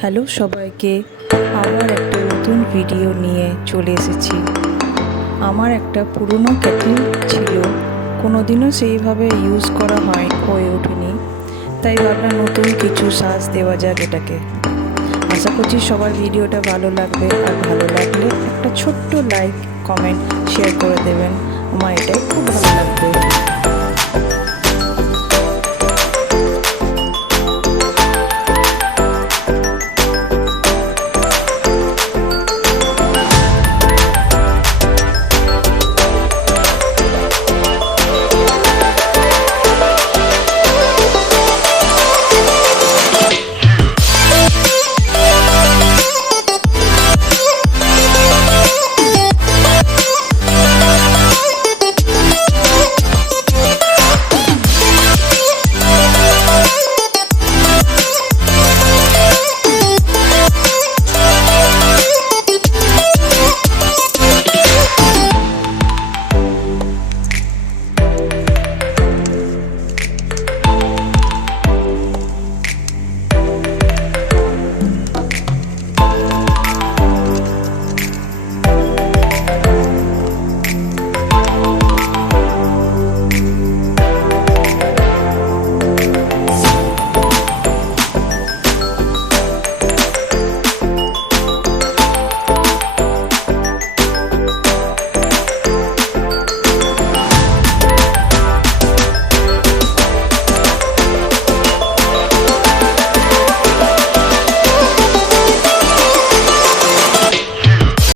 Hello সবাইকে, আবার একটা নতুন ভিডিও নিয়ে চলে এসেছি। আমার একটা পুরনো কেটলি ছিল, কোনোদিনও সেইভাবে ইউজ করা হয়ে ওঠেনি, তাই ভাবলাম নতুন কিছু সাজ দেওয়া যাক এটাকে। আশা করছি সবার ভিডিওটা ভালো লাগবে, আর ভালো লাগলে একটা ছোট্ট লাইক, কমেন্ট, শেয়ার করে দেবেন। আমার এটাই খুব ভালো লাগবে।